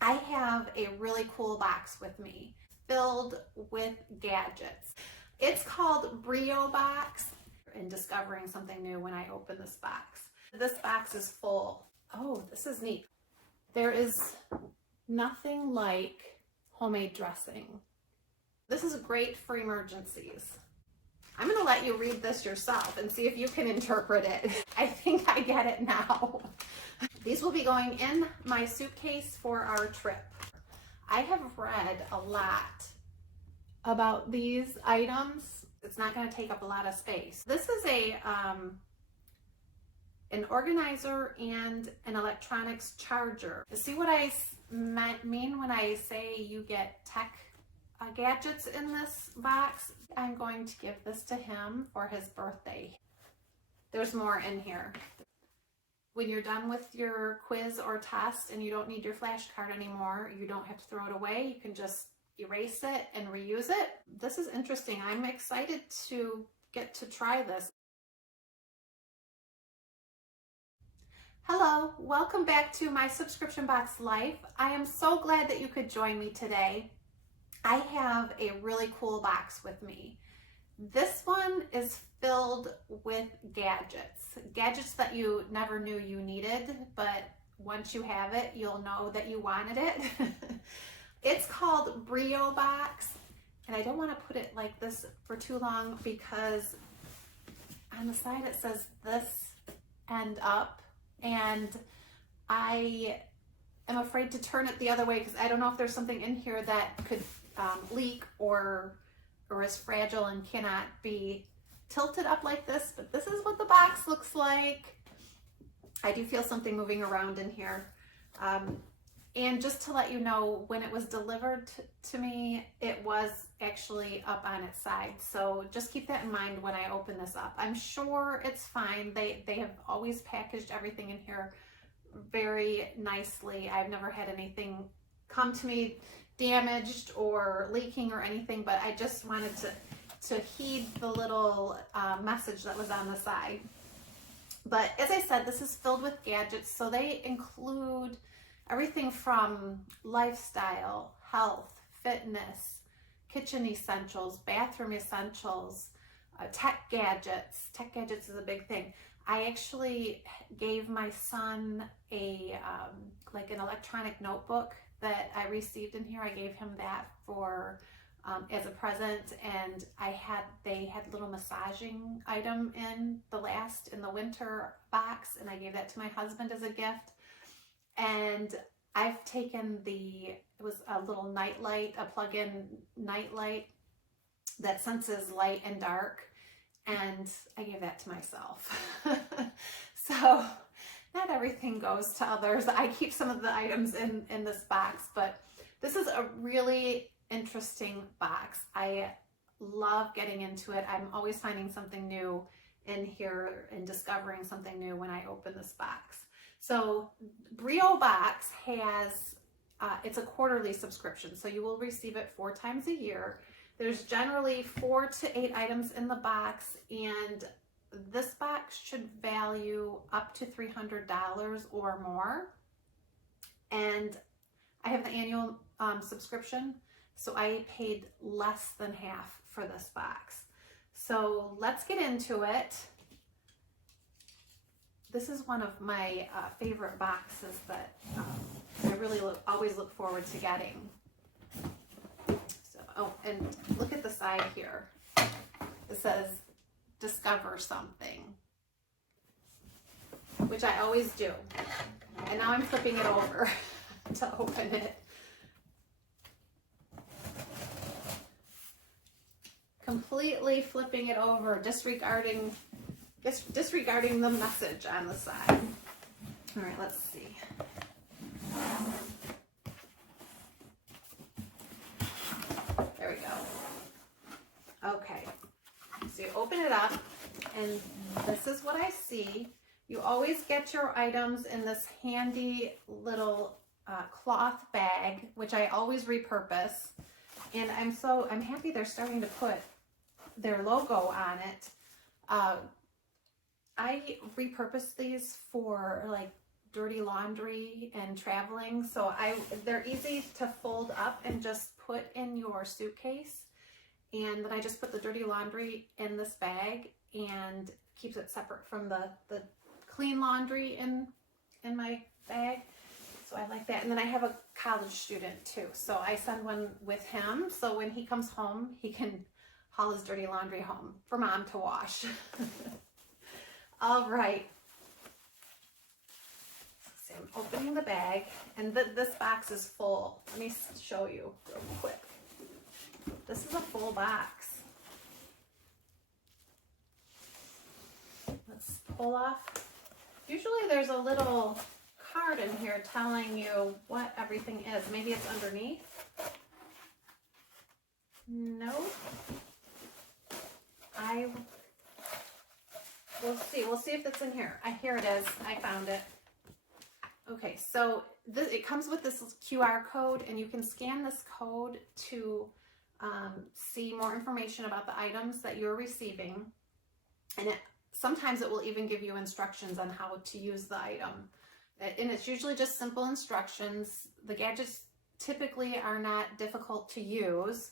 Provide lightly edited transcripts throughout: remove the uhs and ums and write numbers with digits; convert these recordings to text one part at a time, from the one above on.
I have a really cool box with me filled with gadgets. It's called Breo Box, and discovering something new when I open this box. This box is full. Oh, this is neat. There is nothing like homemade dressing. This is great for emergencies. I'm going to let you read this yourself and see if you can interpret it. I think I get it now. These will be going in my suitcase for our trip. I have read a lot about these items. It's not going to take up a lot of space. This is an organizer and an electronics charger. See what I mean when I say you get tech gadgets in this box? I'm going to give this to him for his birthday. There's more in here. When you're done with your quiz or test and you don't need your flashcard anymore, you don't have to throw it away. You can just erase it and reuse it. This is interesting. I'm excited to get to try this. Hello, welcome back to my subscription box life. I am so glad that you could join me today. I have a really cool box with me. This one is filled with gadgets that you never knew you needed, but once you have it, you'll know that you wanted it. It's called Breo Box, and I don't want to put it like this for too long because on the side it says this end up, and I am afraid to turn it the other way because I don't know if there's something in here that could leak or is fragile and cannot be tilted up like this, but this is what the box looks like. I do feel something moving around in here. And just to let you know, when it was delivered to me, it was actually up on its side. So just keep that in mind when I open this up. I'm sure it's fine. They have always packaged everything in here very nicely. I've never had anything come to me damaged or leaking or anything, but I just wanted to heed the little message that was on the side. But as I said, this is filled with gadgets, so they include everything from lifestyle, health, fitness, kitchen essentials, bathroom essentials, tech gadgets. Tech gadgets is a big thing. I actually gave my son like an electronic notebook that I received in here. I gave him that for as a present, and they had little massaging item in the winter box, and I gave that to my husband as a gift. And I've taken it was a little night light, a plug-in night light that senses light and dark, and I gave that to myself. So not everything goes to others. I keep some of the items in this box, but this is a really interesting box. I love getting into it. I'm always finding something new in here and discovering something new when I open this box. So Breo Box has, it's a quarterly subscription, so you will receive it 4 times a year. There's generally 4 to 8 items in the box, and this box should value up to $300 or more. And I have the annual subscription, so I paid less than half for this box. So let's get into it. This is one of my favorite boxes that I really always look forward to getting. So, oh, and look at the side here. It says, discover something, which I always do. And now I'm flipping it over to open it. Completely flipping it over, disregarding the message on the side. All right, let's see. There we go. Okay, so you open it up, and this is what I see. You always get your items in this handy little cloth bag, which I always repurpose. And I'm happy they're starting to put their logo on it. I repurpose these for like dirty laundry and traveling. So they're easy to fold up and just put in your suitcase. And then I just put the dirty laundry in this bag and keeps it separate from the clean laundry in my bag. So I like that. And then I have a college student too. So I send one with him. So when he comes home, he can haul his dirty laundry home for mom to wash. All right. So I'm opening the bag, and this box is full. Let me show you real quick. This is a full box. Let's pull off. Usually there's a little card in here telling you what everything is. Maybe it's underneath. No. We'll see. We'll see if it's in here. Here it is. I found it. Okay, so it comes with this QR code, and you can scan this code to see more information about the items that you're receiving. And sometimes it will even give you instructions on how to use the item. And it's usually just simple instructions. The gadgets typically are not difficult to use.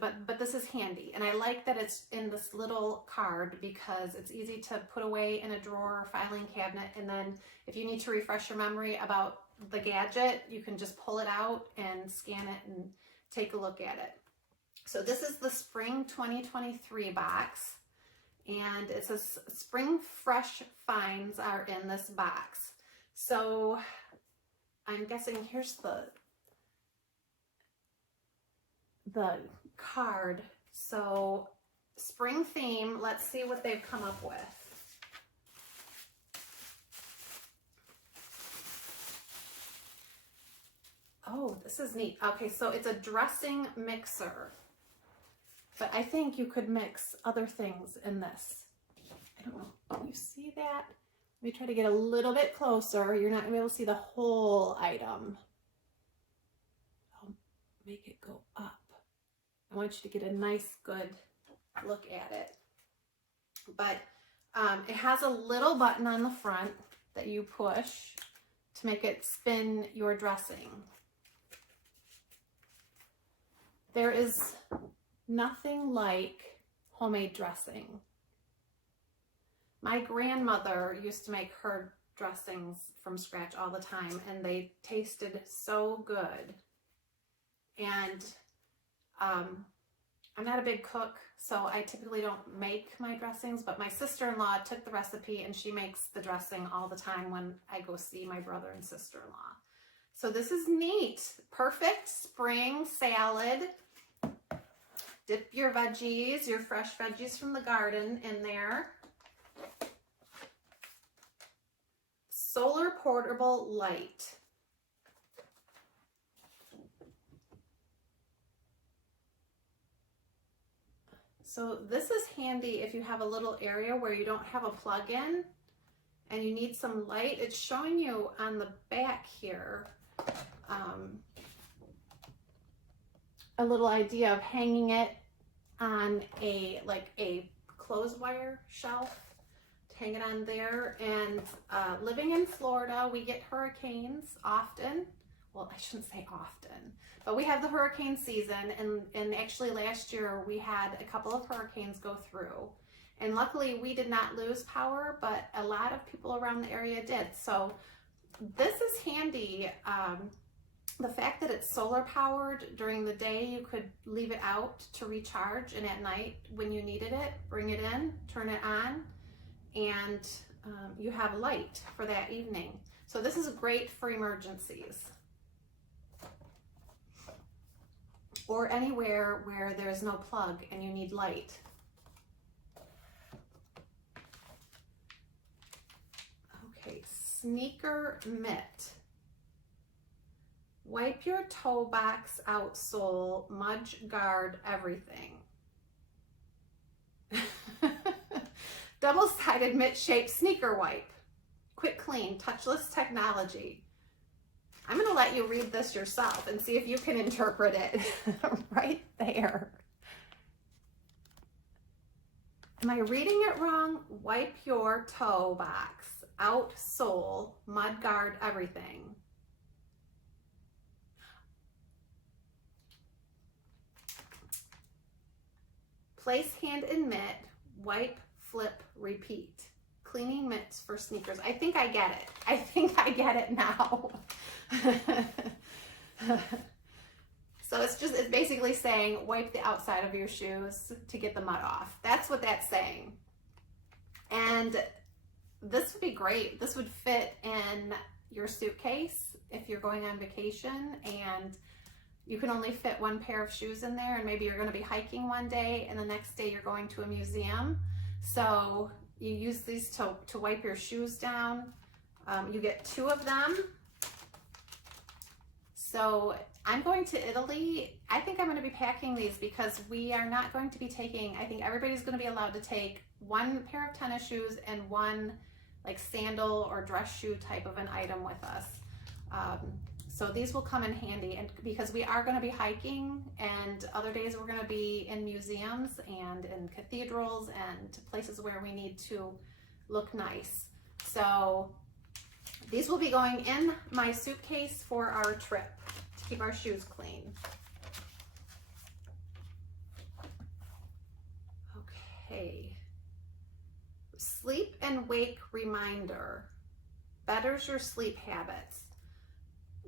But this is handy, and I like that it's in this little card because it's easy to put away in a drawer or filing cabinet, and then if you need to refresh your memory about the gadget, you can just pull it out and scan it and take a look at it. So this is the Spring 2023 box, and it says Spring Fresh Finds are in this box. So I'm guessing here's the card. So spring theme, let's see what they've come up with. Oh, this is neat. Okay, so it's a dressing mixer, but I think you could mix other things in this. I don't know, can you see that? Let me try to get a little bit closer. You're not gonna be able to see the whole item. I'll make it go up. I want you to get a nice, good look at it. But it has a little button on the front that you push to make it spin your dressing. There is nothing like homemade dressing. My grandmother used to make her dressings from scratch all the time, and they tasted so good. And I'm not a big cook, so I typically don't make my dressings, but my sister-in-law took the recipe and she makes the dressing all the time when I go see my brother and sister-in-law. So this is neat. Perfect spring salad. Dip your veggies, your fresh veggies from the garden in there. Solar portable light. So this is handy if you have a little area where you don't have a plug-in and you need some light. It's showing you on the back here a little idea of hanging it on a clothes wire shelf. Hang it on there. And living in Florida, we get hurricanes often. Well, I shouldn't say often, but we have the hurricane season, and actually last year we had a couple of hurricanes go through, and luckily we did not lose power, but a lot of people around the area did. So this is handy. The fact that it's solar powered, during the day you could leave it out to recharge, and at night when you needed it, bring it in, turn it on, and you have light for that evening. So this is great for emergencies, or anywhere where there is no plug and you need light. Okay, sneaker mitt. Wipe your toe box outsole, mudge guard everything. Double-sided mitt-shaped sneaker wipe. Quick clean, touchless technology. I'm going to let you read this yourself and see if you can interpret it right there. Am I reading it wrong? Wipe your toe box outsole, mud guard, everything. Place hand in mitt, wipe, flip, repeat. Cleaning mitts for sneakers. I think I get it. I think I get it now. So it's basically saying wipe the outside of your shoes to get the mud off. That's what that's saying. And this would be great. This would fit in your suitcase if you're going on vacation and you can only fit one pair of shoes in there, and maybe you're going to be hiking one day and the next day you're going to a museum. So you use these to wipe your shoes down. You get 2 of them. So I'm going to Italy. I think I'm going to be packing these because we are not going to be taking, I think everybody's going to be allowed to take 1 pair of tennis shoes and 1 like sandal or dress shoe type of an item with us. So these will come in handy, and because we are going to be hiking, and other days we're going to be in museums and in cathedrals and places where we need to look nice. So these will be going in my suitcase for our trip to keep our shoes clean. Okay. Sleep and wake reminder. Betters your sleep habits.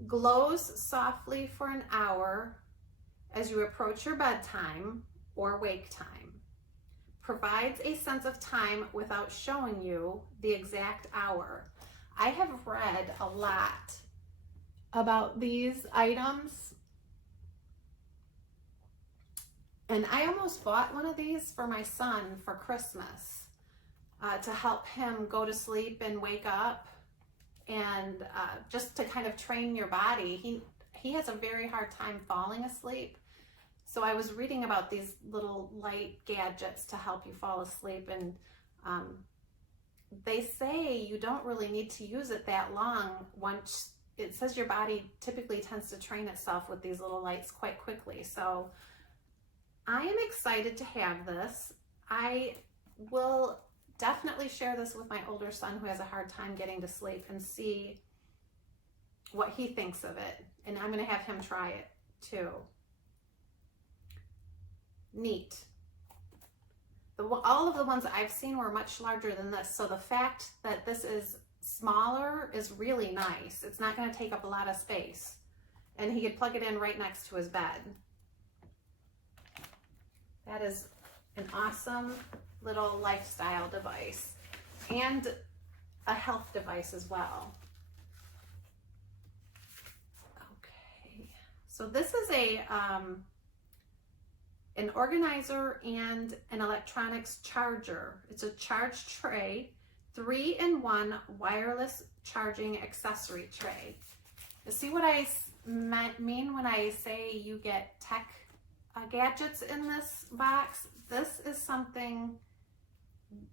Glows softly for an hour as you approach your bedtime or wake time. Provides a sense of time without showing you the exact hour. I have read a lot about these items, and I almost bought one of these for my son for Christmas to help him go to sleep and wake up, and just to kind of train your body. He has a very hard time falling asleep. So I was reading about these little light gadgets to help you fall asleep, and they say you don't really need to use it that long. Once it says your body typically tends to train itself with these little lights quite quickly. So I am excited to have this. I will definitely share this with my older son who has a hard time getting to sleep and see what he thinks of it. And I'm going to have him try it too. Neat. All of the ones I've seen were much larger than this. So the fact that this is smaller is really nice. It's not going to take up a lot of space. And he could plug it in right next to his bed. That is an awesome little lifestyle device and a health device as well. Okay, so this is an organizer and an electronics charger. It's a charge tray, 3-in-1 wireless charging accessory tray. You see what I mean when I say you get tech gadgets in this box? This is something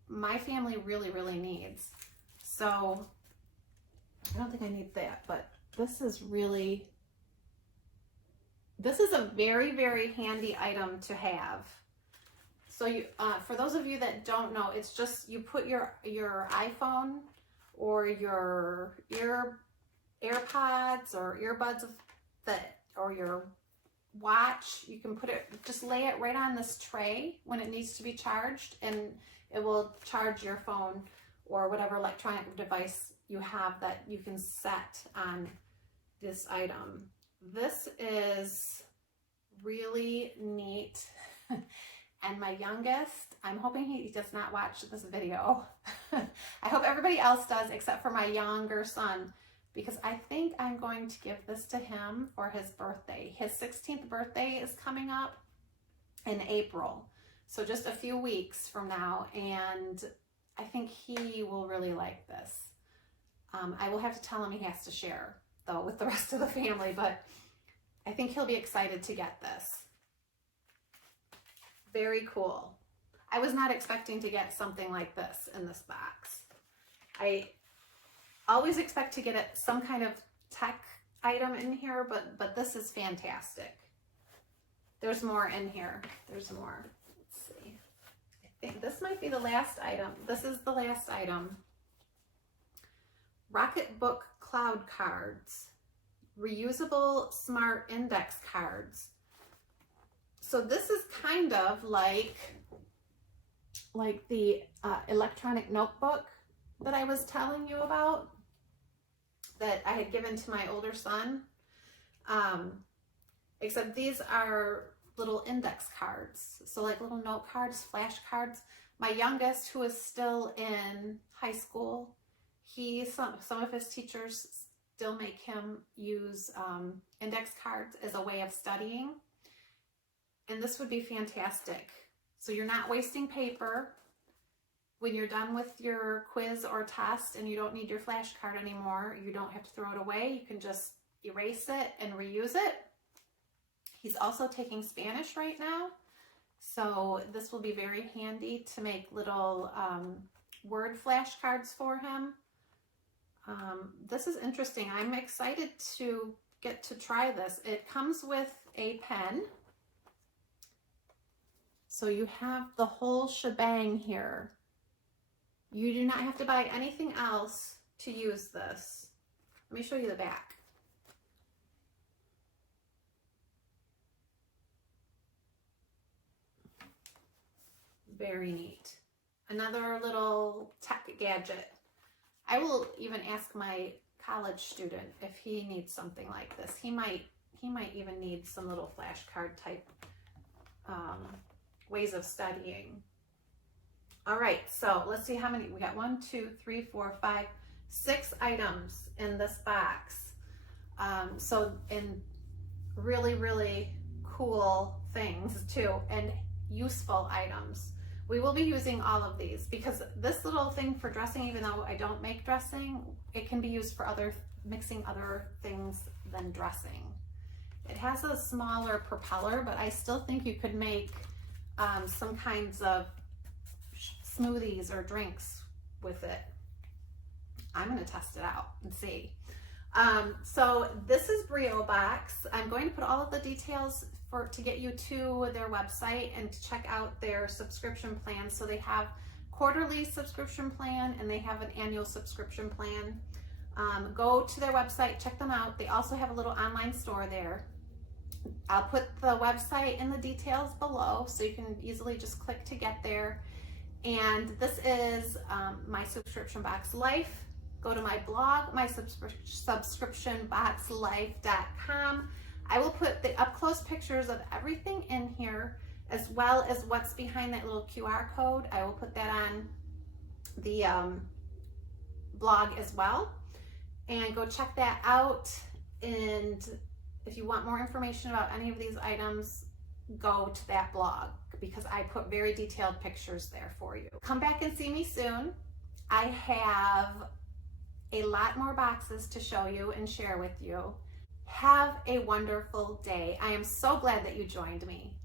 my family really, really needs. So I don't think I need that, but this is a very, very handy item to have. So you, for those of you that don't know, it's just you put your iPhone or your AirPods or earbuds or your watch, you can put it, just lay it right on this tray when it needs to be charged, and it will charge your phone or whatever electronic device you have that you can set on this item. This is really neat. And my youngest, I'm hoping he does not watch this video. I hope everybody else does except for my younger son, because I think I'm going to give this to him for his birthday. His 16th birthday is coming up in April, so just a few weeks from now, and I think he will really like this. I will have to tell him he has to share, though, with the rest of the family, but I think he'll be excited to get this. Very cool. I was not expecting to get something like this in this box. I always expect to get some kind of tech item in here, but this is fantastic. There's more in here. There's more. Let's see. I think this might be the last item. This is the last item. Rocketbook cloud cards, reusable smart index cards. So this is kind of like the electronic notebook that I was telling you about that I had given to my older son. Except these are little index cards. So like little note cards, flash cards. My youngest, who is still in high school, some of his teachers still make him use index cards as a way of studying. And this would be fantastic. So you're not wasting paper. When you're done with your quiz or test and you don't need your flashcard anymore, you don't have to throw it away. You can just erase it and reuse it. He's also taking Spanish right now, so this will be very handy to make little word flashcards for him. This is interesting. I'm excited to get to try this. It comes with a pen. So you have the whole shebang here. You do not have to buy anything else to use this. Let me show you the back. Very neat. Another little tech gadget. I will even ask my college student if he needs something like this. He might even need some little flashcard type ways of studying. All right, so let's see how many. We got 1, 2, 3, 4, 5, 6 items in this box. So in really, really cool things too, and useful items. We will be using all of these because this little thing for dressing, even though I don't make dressing, it can be used for mixing other things than dressing. It has a smaller propeller, but I still think you could make some kinds of smoothies or drinks with it. I'm going to test it out and see. So this is Breo Box. I'm going to put all of the details to get you to their website and to check out their subscription plan. So they have quarterly subscription plan and they have an annual subscription plan. Go to their website, check them out. They also have a little online store there. I'll put the website in the details below so you can easily just click to get there. And this is my subscription box life. Go to my blog, my subscriptionboxlife.com. I will put the up-close pictures of everything in here, as well as what's behind that little QR code. I will put that on the blog as well. And go check that out. And if you want more information about any of these items, go to that blog because I put very detailed pictures there for you. Come back and see me soon. I have a lot more boxes to show you and share with you. Have a wonderful day. I am so glad that you joined me.